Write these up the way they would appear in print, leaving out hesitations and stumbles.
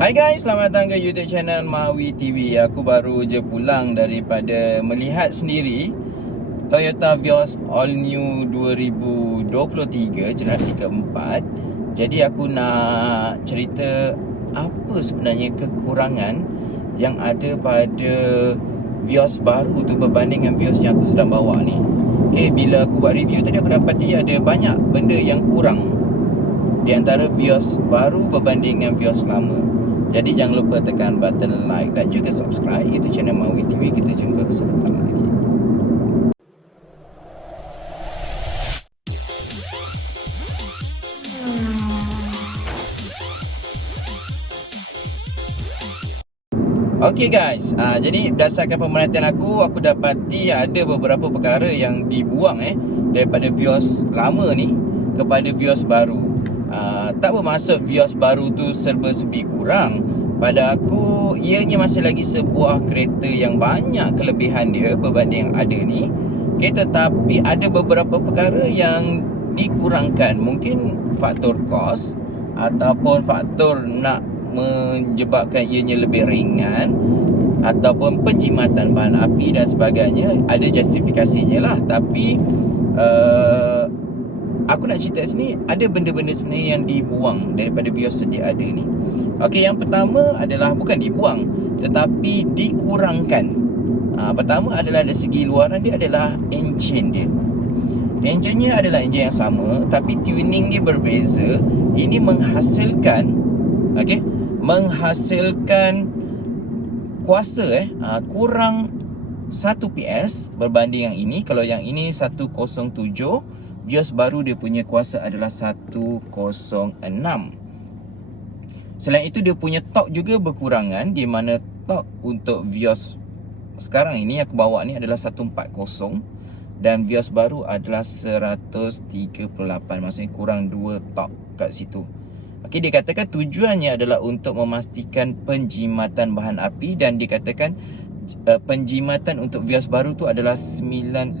Hai guys, selamat datang ke YouTube channel Mawi TV. Aku baru je pulang daripada melihat sendiri Toyota Vios All New 2023 generasi keempat. Jadi aku nak cerita apa sebenarnya kekurangan yang ada pada Vios baru tu berbanding dengan Vios yang aku sedang bawa ni. Okay, bila aku buat review tadi aku dapati ada banyak benda yang kurang di antara Vios baru berbanding dengan Vios lama. Jadi jangan lupa tekan button like dan juga subscribe YouTube channel Mawi TV. Kita jumpa sebentar lagi. Okay guys, jadi berdasarkan pemerhatian aku dapati ada beberapa perkara yang dibuang daripada Vios lama ni kepada Vios baru. Tak bermaksud Vios baru tu serba serbi kurang. Pada aku, ianya masih lagi sebuah kereta yang banyak kelebihan dia berbanding yang ada ni. Okay, tetapi ada beberapa perkara yang dikurangkan. Mungkin faktor kos ataupun faktor nak menyebabkan ianya lebih ringan, ataupun penjimatan bahan api dan sebagainya. Ada justifikasinya lah. Tapi aku nak cerita sini, ada benda-benda sebenarnya yang dibuang daripada Vios sedia ada ni. Okey, yang pertama adalah bukan dibuang tetapi dikurangkan. Pertama adalah dari segi luaran dia adalah enjin dia. Enjinnya adalah enjin yang sama tapi tuning dia berbeza. Ini menghasilkan menghasilkan kuasa kurang 1 PS berbanding yang ini. Kalau yang ini 107, Vios baru dia punya kuasa adalah 106. Selain itu dia punya torque juga berkurangan, di mana torque untuk Vios sekarang ini aku bawa ni adalah 140 dan Vios baru adalah 138. Maksudnya kurang 2 torque kat situ. Okey, dikatakan tujuannya adalah untuk memastikan penjimatan bahan api dan dikatakan penjimatan untuk Vios baru tu adalah 5.2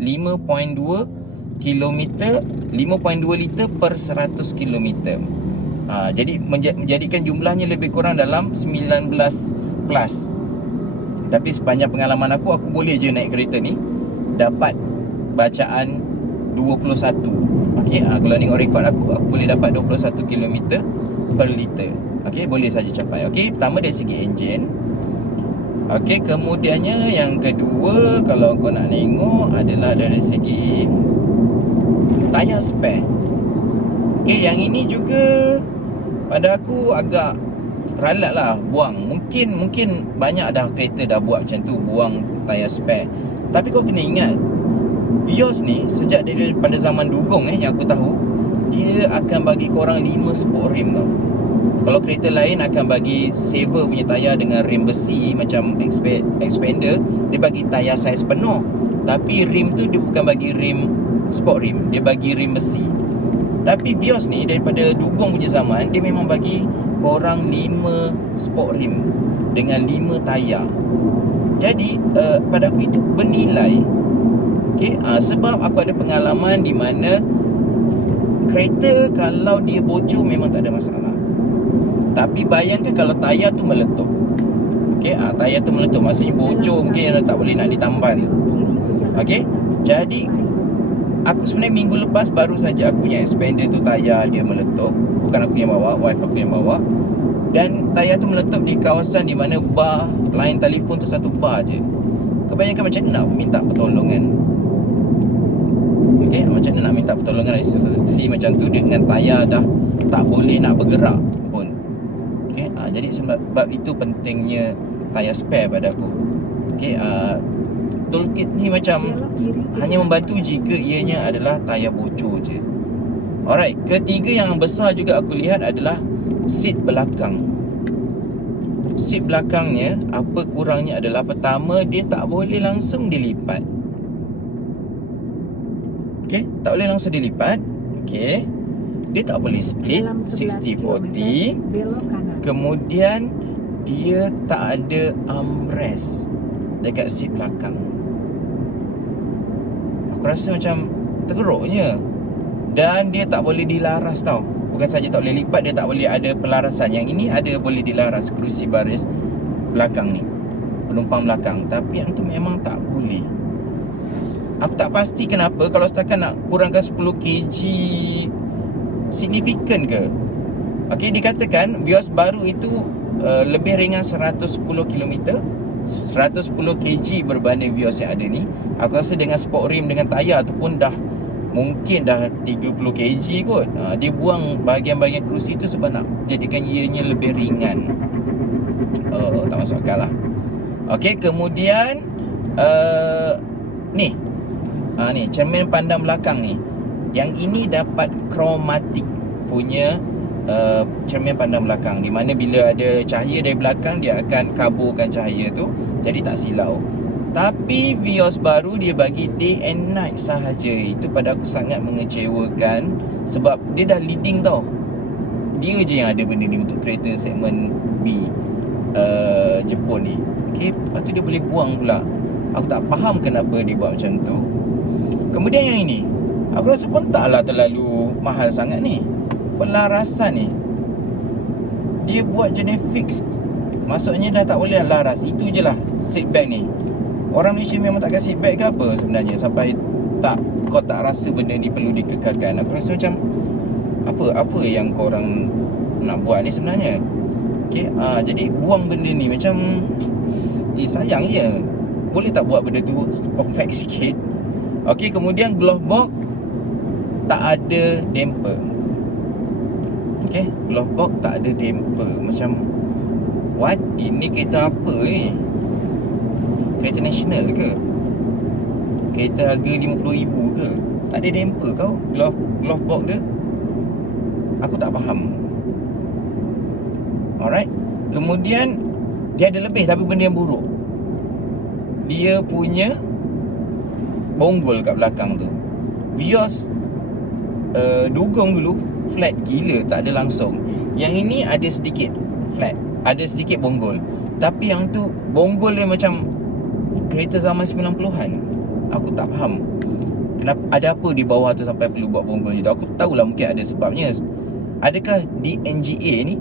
kilometer, 5.2 liter per 100 kilometer. Jadi menjadikan jumlahnya lebih kurang dalam 19 plus. Tapi sepanjang pengalaman aku boleh je naik kereta ni dapat bacaan 21. Okey, kalau tengok rekod aku boleh dapat 21 km per liter. Okey, boleh saja capai. Okey, pertama dari segi enjin. Okey, kemudiannya yang kedua kalau kau nak tengok adalah dari segi tayar spare. Okey, yang ini juga pada aku agak ralat lah buang. Mungkin banyak dah kereta dah buat macam tu, buang tayar spare. Tapi kau kena ingat, Vios ni sejak daripada zaman dugong yang aku tahu, dia akan bagi korang 5 sport rim tau. Kalau kereta lain akan bagi saver punya tayar dengan rim besi macam expander, dia bagi tayar saiz penuh. Tapi rim tu dia bukan bagi rim sport rim, dia bagi rim besi. Tapi Vios ni daripada dugong punya zaman, dia memang bagi korang 5 sport rim dengan 5 tayar. Jadi pada aku itu bernilai. Okay, sebab aku ada pengalaman di mana kereta kalau dia bocor memang tak ada masalah. Tapi bayangkan kalau tayar tu meletup. Okay, tayar tu meletup maksudnya bocor, mungkin tak boleh nak ditambal. Okay, jadi aku sebenarnya minggu lepas baru saja aku punya expander tu tayar dia meletup. Bukan aku yang bawa, wife aku yang bawa. Dan tayar tu meletup di kawasan di mana bar line telefon tu satu bar je. Kau bayangkan macam mana nak minta pertolongan. Okay, macam mana nak minta pertolongan dari situasi macam tu dengan tayar dah tak boleh nak bergerak pun. Okay, jadi sebab itu pentingnya tayar spare pada aku. Okay, toolkit ni macam hanya membantu jika ianya adalah tayar bocor je. Alright, ketiga yang besar juga aku lihat adalah seat belakang. Seat belakangnya, apa kurangnya adalah pertama, dia tak boleh langsung dilipat. Okay, tak boleh langsung dilipat. Okay, dia tak boleh split 60-40. Kemudian dia tak ada armrest dekat seat belakang. Aku rasa macam teruknya. Dan dia tak boleh dilaras tau. bukan saja tak boleh lipat, dia tak boleh ada pelarasan. Yang ini ada boleh dilaras kerusi baris belakang ni, penumpang belakang. Tapi yang tu memang tak boleh. Aku tak pasti kenapa. Kalau setakat nak kurangkan 10 kg, signifikan ke? Okey, dikatakan Vios baru itu lebih ringan 110 km, 110 kg berbanding Vios yang ada ni. Aku rasa dengan sport rim, dengan tayar tu pun dah mungkin dah 30 kg kot. Dia buang bahagian-bahagian kerusi tu sebab nak jadikan ianya lebih ringan. Tak masuk akal lah. Okey, kemudian ni ni cermin pandang belakang ni. Yang ini dapat kromatik punya cermin pandang belakang, di mana bila ada cahaya dari belakang, dia akan kaburkan cahaya tu, jadi tak silau. Tapi Vios baru dia bagi day and night sahaja. Itu pada aku sangat mengecewakan, sebab dia dah leading tau. Dia je yang ada benda ni untuk kereta segmen B Jepun ni. Okay, lepas tu dia boleh buang pula. Aku tak faham kenapa dia buat macam tu. Kemudian yang ini, aku rasa pun taklah terlalu mahal sangat ni. Pelarasan ni dia buat jenis fix. Maksudnya dah tak boleh nak laras. Itu je lah seat belt ni. Orang Malaysia memang tak kasi seat belt ke apa sebenarnya, sampai kau tak rasa benda ni perlu dikekalkan. Aku rasa macam apa yang korang nak buat ni sebenarnya. Okay, jadi buang benda ni macam sayang je. Boleh tak buat benda tu perfect sikit. Okay, kemudian glove box tak ada damper. Okay, glove box tak ada damper. Macam what? Ini kereta apa ni? Kereta nasional ke? Kereta harga RM50,000 ke? Tak ada damper kau glove box dia? Aku tak faham. Alright. Kemudian dia ada lebih, tapi benda yang buruk. Dia punya bonggol kat belakang tu, Vios dugong dulu flat gila, tak ada langsung. Yang ini ada sedikit flat, ada sedikit bonggol. Tapi yang tu bonggol dia macam kereta zaman 90-an. Aku tak faham kenapa, ada apa di bawah tu sampai perlu buat bonggol macam tu. Aku tahulah mungkin ada sebabnya. Adakah di NGA ni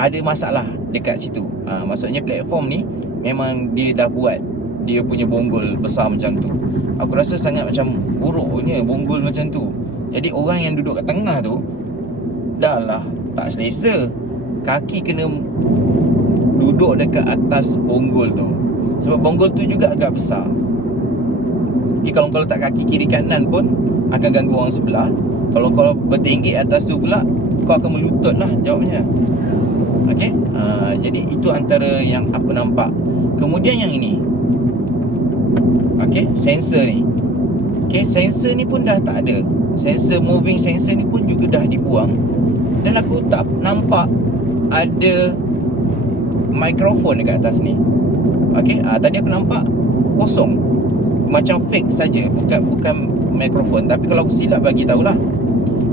ada masalah dekat situ? Maksudnya platform ni memang dia dah buat dia punya bonggol besar macam tu. Aku rasa sangat macam buruknya bonggol macam tu. Jadi orang yang duduk kat tengah tu dah lah tak selesa. Kaki kena duduk dekat atas bonggol tu, sebab bonggol tu juga agak besar. Jadi kalau kau letak kaki kiri kanan pun akan ganggu orang sebelah. Kalau kau bertinggi atas tu pula, kau akan melutut lah jawabnya. Okay, jadi itu antara yang aku nampak. Kemudian yang ini, okay, sensor ni. Okay, sensor ni pun dah tak ada. Sensor moving sensor ni pun juga dah dibuang. Dan aku tak nampak ada mikrofon dekat atas ni. Okay, tadi aku nampak kosong, macam fake saja, bukan mikrofon. Tapi kalau aku silap bagi tahulah.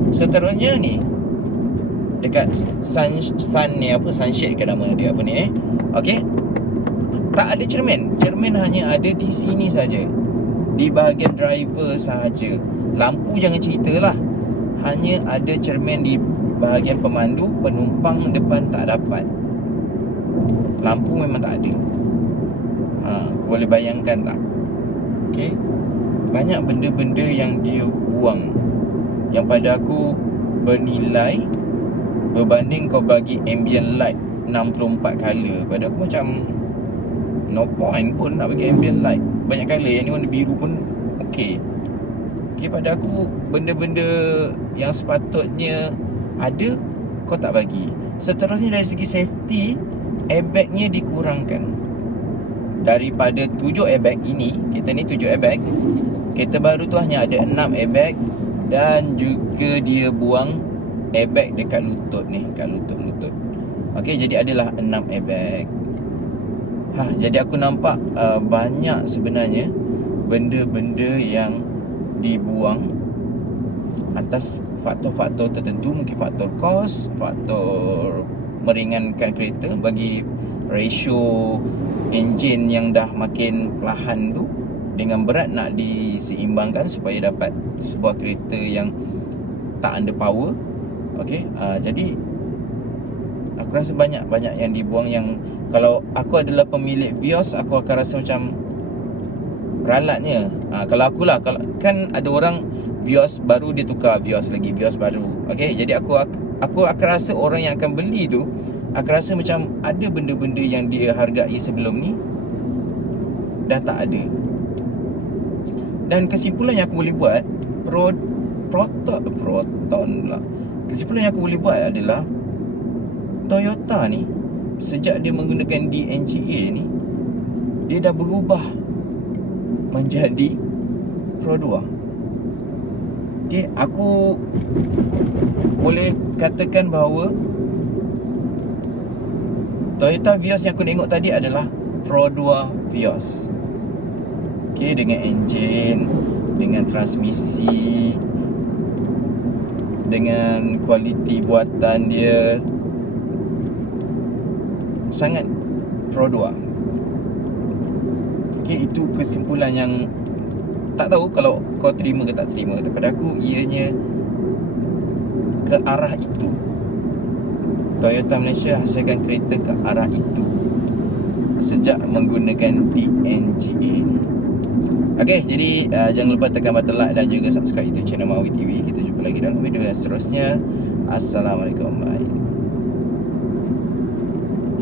Seterusnya ni dekat sun ni apa, sunshade ke nama dia apa ni Okay, tak ada cermin. Cermin hanya ada di sini saja, di bahagian driver sahaja. Lampu jangan ceritalah. Hanya ada cermin di bahagian pemandu, penumpang depan tak dapat. Lampu memang tak ada. Kau boleh bayangkan tak? Okay, banyak benda-benda yang dia buang, yang pada aku bernilai berbanding kau bagi ambient light 64 color. Pada aku macam no point pun nak bagi ambient light banyak color. Yang ni warna biru pun okey. Okay, pada aku benda-benda yang sepatutnya ada kau tak bagi. Seterusnya dari segi safety, airbagnya dikurangkan. Daripada 7 airbag ini, kereta ni 7 airbag, kereta baru tu hanya ada 6 airbag. Dan juga dia buang airbag dekat lutut ni, kat lutut. Okay, jadi adalah 6 airbag. Jadi aku nampak banyak sebenarnya benda-benda yang dibuang atas faktor-faktor tertentu. Mungkin faktor kos, faktor meringankan kereta bagi ratio enjin yang dah makin perlahan tu dengan berat nak diseimbangkan supaya dapat sebuah kereta yang tak under power. Okey, jadi aku rasa banyak yang dibuang yang kalau aku adalah pemilik Vios, aku akan rasa macam ralatnya. Kalau akulah, kalau kan ada orang Vios baru dia tukar Vios lagi, Vios baru. Okey, jadi aku akan rasa orang yang akan beli tu akan rasa macam ada benda-benda yang dia hargai sebelum ni dah tak ada. Dan kesimpulan yang aku boleh buat, Proton pula. Kesimpulan yang aku boleh buat adalah Toyota ni sejak dia menggunakan DNGA ni, dia dah berubah menjadi Pro 2. Okay, aku boleh katakan bahawa Toyota Vios yang aku tengok tadi adalah Pro 2 Vios. Okay, dengan enjin, dengan transmisi, dengan kualiti buatan dia, sangat Pro 2. Okay, itu kesimpulan yang tak tahu kalau kau terima ke tak terima. Daripada aku, ianya ke arah itu. Toyota Malaysia hasilkan kereta ke arah itu sejak menggunakan DNGA ni. Okay, jadi jangan lupa tekan button like dan juga subscribe YouTube channel Mawi TV. Kita jumpa lagi dalam video yang seterusnya. Assalamualaikum. Bye.